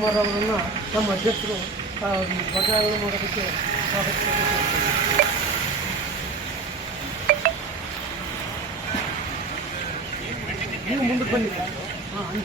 ಶಿವಕುಮಾರ್ ಅವರನ್ನು ನಮ್ಮ ಅಧ್ಯಕ್ಷರು ಬದಲಾವಣೆ ಮಾಡೋದಕ್ಕೆ ಸ್ವಾಗತ. ನೀವು ಮುಂದಕ್ಕೆ ಬನ್ನಿ. ಹಾಂ,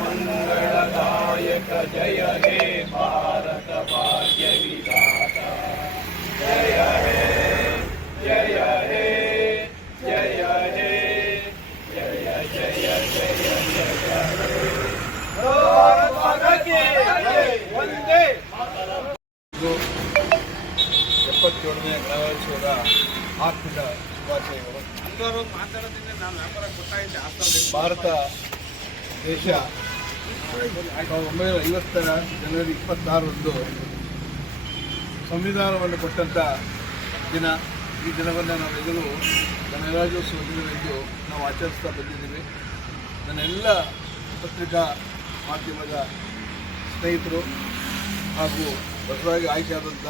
मंगलदायक जय हे भारत भाग्य विधाता जय हे जय हे जय हे जय जय जय जय भारत माता की वंदे मातरम. 77ನೇ ಗಣರಾಜ್ಯೋತ್ಸವದ ಆರ್ಥಿಕ ಶುಭಾಶಯಗಳು. ಭಾರತ ದೇಶ 1950 ಜನವರಿ 26ರಂದು ಸಂವಿಧಾನವನ್ನು ಕೊಟ್ಟಂಥ ದಿನ. ಈ ದಿನವನ್ನು ನಾವೆಲ್ಲರೂ ಗಣರಾಜ್ಯೋತ್ಸವ ದಿನವೆಂದು ನಾವು ಆಚರಿಸ್ತಾ ಬಂದಿದ್ದೀವಿ. ನನ್ನೆಲ್ಲ ಪತ್ರಿಕಾ ಮಾಧ್ಯಮದ ಸ್ನೇಹಿತರು ಹಾಗೂ ಹೊಸದಾಗಿ ಆಯ್ಕೆಯಾದಂಥ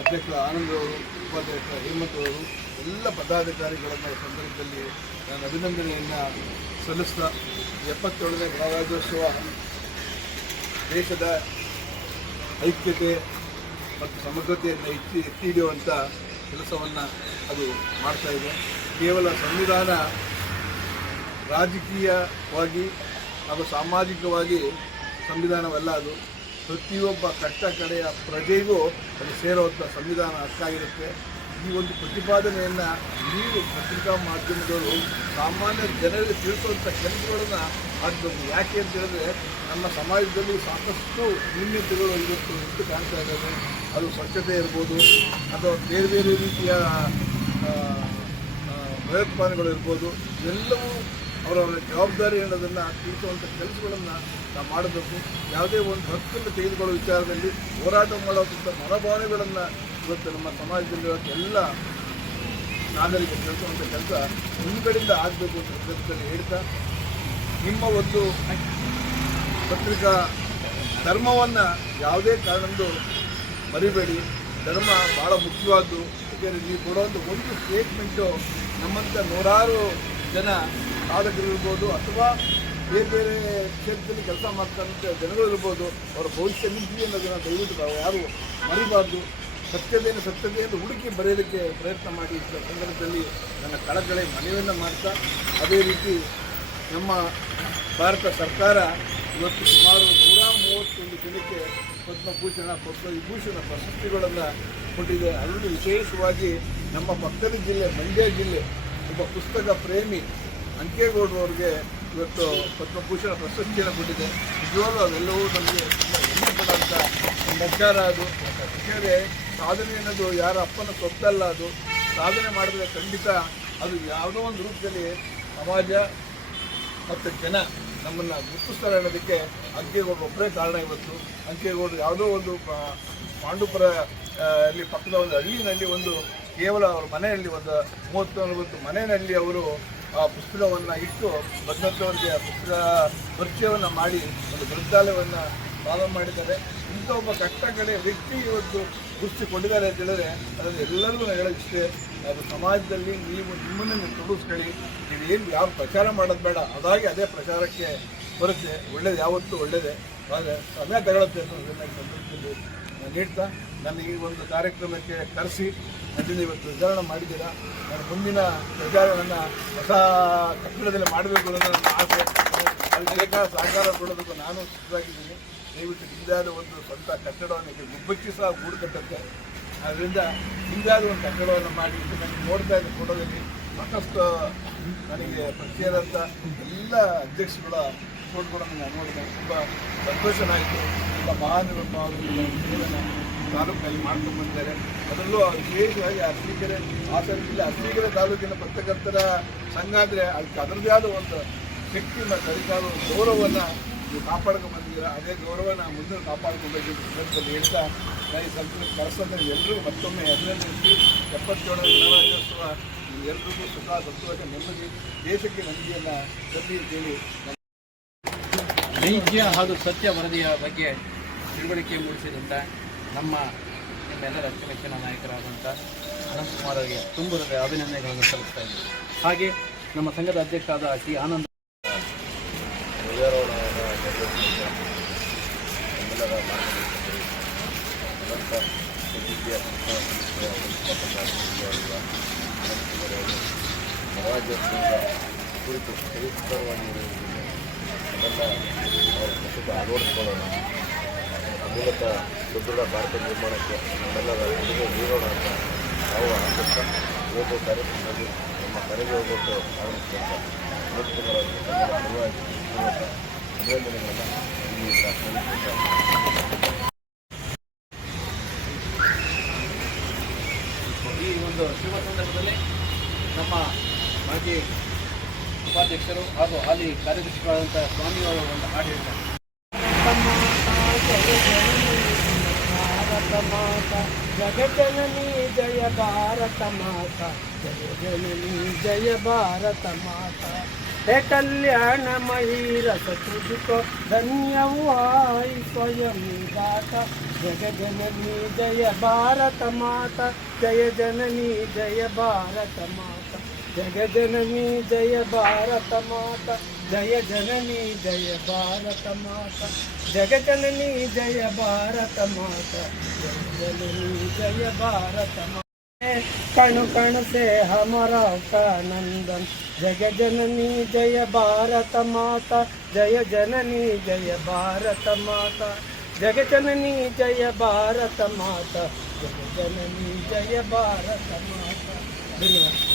ಅಧ್ಯಕ್ಷ ಆನಂದರವರು, ಉಪಾಧ್ಯಕ್ಷ ಹೇಮಂತ್ ಅವರು, ಎಲ್ಲ ಪದಾಧಿಕಾರಿಗಳನ್ನು ಈ ಸಂದರ್ಭದಲ್ಲಿ ನಾನು ಅಭಿನಂದನೆಯನ್ನು ಸಲ್ಲಿಸ್ತಾ, 77ನೇ ಗಣರಾಜ್ಯೋತ್ಸವ ದೇಶದ ಐಕ್ಯತೆ ಮತ್ತು ಸಮಗ್ರತೆಯನ್ನು ಎತ್ತಿ ಹಿಡಿಯುವಂಥ ಕೆಲಸವನ್ನು ಅದು ಮಾಡ್ತಾಯಿದೆ. ಕೇವಲ ಸಂವಿಧಾನ ರಾಜಕೀಯವಾಗಿ ಹಾಗೂ ಸಾಮಾಜಿಕವಾಗಿ ಸಂವಿಧಾನವಲ್ಲ, ಅದು ಪ್ರತಿಯೊಬ್ಬ ಕಟ್ಟ ಕಡೆಯ ಪ್ರಜೆಗೂ ಅದು ಸೇರುವಂಥ ಸಂವಿಧಾನ ಹಕ್ಕಾಗಿರುತ್ತೆ. ಈ ಒಂದು ಪ್ರತಿಪಾದನೆಯನ್ನು ನೀವು ಪತ್ರಿಕಾ ಮಾಧ್ಯಮದವರು ಸಾಮಾನ್ಯ ಜನರಿಗೆ ತಿಳಿಸುವಂಥ ಕೆಲಸಗಳನ್ನು ಆಗಬೇಕು. ಯಾಕೆ ಅಂತ ಹೇಳಿದ್ರೆ, ನಮ್ಮ ಸಮಾಜದಲ್ಲಿ ಸಾಕಷ್ಟು ನ್ಯೂನ್ಯತೆಗಳು ಇವತ್ತು ಎಷ್ಟು ಕಾಣ್ತಾ ಇದ್ದಾವೆ. ಅದು ಸ್ವಚ್ಛತೆ ಇರ್ಬೋದು, ಅಥವಾ ಬೇರೆ ಬೇರೆ ರೀತಿಯ ಭಯೋತ್ಪಾದನೆಗಳು ಇರ್ಬೋದು. ಎಲ್ಲವೂ ಅವರವರ ಜವಾಬ್ದಾರಿ ಅನ್ನೋದನ್ನು ತಿಳಿಸುವಂಥ ಕೆಲಸಗಳನ್ನು ನಾವು ಮಾಡಬೇಕು. ಯಾವುದೇ ಒಂದು ಹಕ್ಕನ್ನು ತೆಗೆದುಕೊಳ್ಳುವ ವಿಚಾರದಲ್ಲಿ ಹೋರಾಟ ಮಾಡುವಂಥ ಮನೋಭಾವನೆಗಳನ್ನು ಇವತ್ತು ನಮ್ಮ ಸಮಾಜದಲ್ಲಿರುವ ಎಲ್ಲ ನಾಗರಿಕರು ತಿಳಿಸುವಂಥ ಕೆಲಸ ಮುಂಗಡೆಯಿಂದ ಆಗಬೇಕು ಅಂತ ಸಂದರ್ಭದಲ್ಲಿ ಹೇಳ್ತಾ, ನಿಮ್ಮ ಒಂದು ಪತ್ರಿಕಾ ಧರ್ಮವನ್ನು ಯಾವುದೇ ಕಾರಣದ್ದು ಮರಿಬೇಡಿ. ಧರ್ಮ ಭಾಳ ಮುಖ್ಯವಾದ್ದು. ಯಾಕೆಂದರೆ ನೀವು ಕೊಡುವಂಥ ಒಂದು ಸ್ಟೇಟ್ಮೆಂಟು ನಮ್ಮಂಥ ನೂರಾರು ಜನ ಸಾಧಕರಿರ್ಬೋದು, ಅಥವಾ ಬೇರೆ ಬೇರೆ ಕ್ಷೇತ್ರದಲ್ಲಿ ಕೆಲಸ ಮಾಡ್ತಕ್ಕಂಥ ಜನಗಳಿರ್ಬೋದು, ಅವರ ಭವಿಷ್ಯ ನಿಂತಿ ಅನ್ನೋದನ್ನು ದಯವಿಟ್ಟು ನಾವು ಯಾರು ಮರಿಬಾರ್ದು. ಸತ್ಯತೆಯನ್ನು ಹುಡುಕಿ ಬರೆಯೋದಕ್ಕೆ ಪ್ರಯತ್ನ ಮಾಡಿ. ಈ ಸಂದರ್ಭದಲ್ಲಿ ನನ್ನ ಕಳಕಳಿ ಮನವಿಯನ್ನು ಮಾಡ್ತಾ, ಅದೇ ರೀತಿ ನಮ್ಮ ಭಾರತ ಸರ್ಕಾರ ಇವತ್ತು ಸುಮಾರು 131 ಜನಕ್ಕೆ ಪದ್ಮವಿಭೂಷಣ ಪ್ರಶಸ್ತಿಗಳನ್ನು ಕೊಟ್ಟಿದೆ. ಅದರಲ್ಲೂ ವಿಶೇಷವಾಗಿ ನಮ್ಮ ಪಕ್ಕದ ಜಿಲ್ಲೆ ಮಂಡ್ಯ ಜಿಲ್ಲೆ ಒಬ್ಬ ಪುಸ್ತಕ ಪ್ರೇಮಿ ಅಂಕೇಗೌಡರವ್ರಿಗೆ ಇವತ್ತು ಪದ್ಮಭೂಷಣ ಪ್ರಶಸ್ತಿಯನ್ನು ಕೊಟ್ಟಿದೆ. ನಿಜವಾಗ್ಲೂ ಅವೆಲ್ಲವೂ ನಮಗೆ ತುಂಬ ಹೆಮ್ಮೆ ಪಡುವಂಥ ನಿರ್ಧಾರ. ಅದು ಯಾಕೆಂದರೆ ಸಾಧನೆ ಅನ್ನೋದು ಯಾರ ಅಪ್ಪನ ಸೊತ್ತಲ್ಲ. ಅದು ಸಾಧನೆ ಮಾಡಿದ್ರೆ ಖಂಡಿತ ಅದು ಯಾವುದೋ ಒಂದು ರೂಪದಲ್ಲಿ ಸಮಾಜ ಮತ್ತು ಜನ ನಮ್ಮನ್ನು ಗುರುತಿಸ್ತಾರೆ ಅನ್ನೋದಕ್ಕೆ ಅಂಕೇಗೌಡರು ಒಬ್ಬರೇ ಕಾರಣ. ಇವತ್ತು ಅಂಕೇಗೌಡರು ಯಾವುದೋ ಒಂದು ಪಾಂಡುಪುರ ಅಲ್ಲಿ ಪಕ್ಕದ ಒಂದು ಹಳ್ಳಿನಲ್ಲಿ ಒಂದು ಕೇವಲ ಅವ್ರ ಮನೆಯಲ್ಲಿ ಒಂದು 30-40 ಮನೆಯಲ್ಲಿ ಅವರು ಆ ಪುಸ್ತಕವನ್ನು ಇಟ್ಟು ಬಂದಂಥವ್ರಿಗೆ ಆ ಪುಸ್ತಕ ಪರಿಚಯವನ್ನು ಮಾಡಿ ಒಂದು ಗ್ರಂಥಾಲಯವನ್ನು ಪ್ರಾರಂಭ ಮಾಡಿದ್ದಾರೆ. ಇಂಥ ಒಬ್ಬ ಕಟ್ಟ ಕಡೆ ವ್ಯಕ್ತಿ ಇವತ್ತು ಗುರುತಿಸಿಕೊಂಡಿದ್ದಾರೆ ಅಂತ ಹೇಳಿದ್ರೆ ಅದನ್ನು ಎಲ್ಲರಿಗೂ ಹೇಳೋದಿಷ್ಟೇ. ಅದು ಸಮಾಜದಲ್ಲಿ ನೀವು ನಿಮ್ಮನ್ನು ತೊಡಗಿಸ್ಕೊಳ್ಳಿ. ನೀವೇನು ಯಾವ ಪ್ರಚಾರ ಮಾಡೋದು ಬೇಡ, ಅದಾಗಿ ಅದೇ ಪ್ರಚಾರಕ್ಕೆ ಬರುತ್ತೆ. ಒಳ್ಳೇದು ಯಾವತ್ತೂ ಒಳ್ಳೆಯದೇ. ಸಮಯ ತಗೊಳುತ್ತೆ ಅನ್ನೋದನ್ನು ಸಂದರ್ಭದಲ್ಲಿ ನೀಡ್ತಾ ನನ್ನ ಈ ಒಂದು ಕಾರ್ಯಕ್ರಮಕ್ಕೆ ಕರೆಸಿ ನನ್ನನ್ನು ಇವತ್ತು ನಿರ್ಧಾರ ಮಾಡಿದ್ದೀರಾ. ನಾನು ಮುಂದಿನ ಪ್ರಚಾರವನ್ನು ಹೊಸ ಕಟ್ಟಡದಲ್ಲಿ ಮಾಡಬೇಕು ಅನ್ನೋದು ನನ್ನ ಆಸೆ. ಅದಕ್ಕೆ ಸಹಕಾರ ಕೊಡೋದಕ್ಕೂ ನಾನು ಸಿದ್ಧವಾಗಿದ್ದೀನಿ. ದಯವಿಟ್ಟು ನಿಮ್ಮದಾದ ಒಂದು ಸ್ವಂತ ಕಟ್ಟಡವನ್ನು ಗುಬ್ಬಚ್ಚಿ ಸಹ ಗೂಡು ಕಟ್ಟುತ್ತೆ. ಅದರಿಂದ ನಿಮ್ಮದಾದ ಒಂದು ಕಟ್ಟಡವನ್ನು ಮಾಡಿ ನನಗೆ ನೋಡ್ತಾ ಇದ್ದ ಫೋಟೋದಲ್ಲಿ ಸಾಕಷ್ಟು ನನಗೆ ಪರಿಚಯದಂಥ ಎಲ್ಲ ಅಧ್ಯಕ್ಷರುಗಳ ಫೋಟೋಗಳನ್ನು ನಾನು ನೋಡಿದೆ. ತುಂಬ ಸಂತೋಷನಾಯಿತು. ತುಂಬ ಮಹಾನುಭಾವರು ಸೇವೆಯನ್ನು ತಾಲೂಕಿನಲ್ಲಿ ಮಾಡ್ಕೊಂಡು ಬಂದಿದ್ದಾರೆ. ಅದರಲ್ಲೂ ವಿಶೇಷವಾಗಿ ಅರಸೀಕೆರೆ ಹಾಸನ ಜಿಲ್ಲೆ ಅರಸೀಕೆರೆ ತಾಲೂಕಿನ ಪತ್ರಕರ್ತರ ಸಂಘ ಅಂದರೆ ಅದಕ್ಕೆ ಅದರದೇ ಆದ ಒಂದು ಶಕ್ತಿ ಮತ್ತು ಅದಕ್ಕಾದ ಒಂದು ಗೌರವವನ್ನು ನೀವು ಕಾಪಾಡ್ಕೊಂಡು ಬಂದಿದ್ದೀರ. ಅದೇ ಗೌರವನ ಮುಂದೆ ಕಾಪಾಡ್ಕೊಂಡು ಸಂದರ್ಭದಲ್ಲಿ ಹೇಳ್ತಾ ಈ ಸಂಸ್ಕೃತಿ ಕಳಿಸಂದ್ರೆ ಎಲ್ಲರಿಗೂ ಮತ್ತೊಮ್ಮೆ ಅಭಿನಂದಿಸಿ 77ನೇ ಗಣರಾಜ್ಯೋತ್ಸವ ಎಲ್ಲರಿಗೂ ಸುಖ ಸಂತೋಷ ನೆಮ್ಮದಿ ದೇಶಕ್ಕೆ ನಂಬಿಕೆಯನ್ನು ತರಲಿ ಅಂತೇಳಿ ನೈಜ ಹಾಗೂ ಸತ್ಯ ವರದಿಯ ಬಗ್ಗೆ ತಿಳುವಳಿಕೆ ಮೂಡಿಸಿದಂಥ ನಿಮ್ಮೆಲ್ಲರ ಅಚ್ಚುಮೆಚ್ಚಿನ ನಾಯಕರಾದಂಥ ಅನಂತಕುಮಾರ್ ಅವರಿಗೆ ತುಂಬ ಅಭಿನಂದನೆಗಳನ್ನು ಸಲ್ಲಿಸ್ತಾ ಇದ್ದೀವಿ. ಹಾಗೆ ನಮ್ಮ ಸಂಘದ ಅಧ್ಯಕ್ಷರಾದ ಟಿ ಆನಂದ್ ಕುರಿತು ಸವಿಸ್ತರವಾಗಿ ಅದನ್ನು ಅವರ ಪ್ರಸ್ತುತ ಅಳವಡಿಸಿಕೊಳ್ಳೋಣ. ಮೂಲಕ ಸುದೃಢ ಭಾರತ ನಿರ್ಮಾಣಕ್ಕೆ ನಮ್ಮೆಲ್ಲರ ಕೊಡುಗೆ ನೀಡೋಣ ಅಂತ ನಾವು ಆಸಕ್ತ ಹೋಗೋ ಕಾರ್ಯಕ್ರಮದಲ್ಲಿ ನಮ್ಮ ಕರೆಗೆ ಹೋಗೋದು ಆರಂಭಿಸಿದಂಥ ಅನಂತಕುಮಾರವರಿಗೆ ನಮ್ಮ ಪರವಾಗಿ ಅಭಿನಂದನೆಗಳನ್ನು ಇಲ್ಲಿ ಈ ಒಂದು ಶುಭ ಸಂದರ್ಭದಲ್ಲಿ ನಮ್ಮ ಮಾಜಿ ಉಪಾಧ್ಯಕ್ಷರು ಹಾಗೂ ಹಾಲಿ ಕಾರ್ಯದರ್ಶಿಗಳಾದಂಥ ಸ್ವಾಮಿಯವರು ಒಂದು ಹಾಡು ಹೇಳ್ತಾರೆ. ಭಾರತ ಮಾತಾ ಜಗಜನನಿ ಜಯ ಭಾರತ ಮಾತಾ ಜಯ ಜನನಿ ಜಯ ಭಾರತ ಮಾತಾ हे कल्याणमयी रस तुझको धन्य हुआ स्वयं दाता जग जननी जय भारत माता जय जननी जय भारत माता जग जननी जय भारत माता जय जननी जय भारत माता जग जननी जय भारत माता जय जननी जय भारत माता कण कण से हमारा का नंदन जग जननी जय भारत माता जय जननी जय भारत माता जग जननी जय भारत माता जग जननी जय भारत माता। धन्यवाद।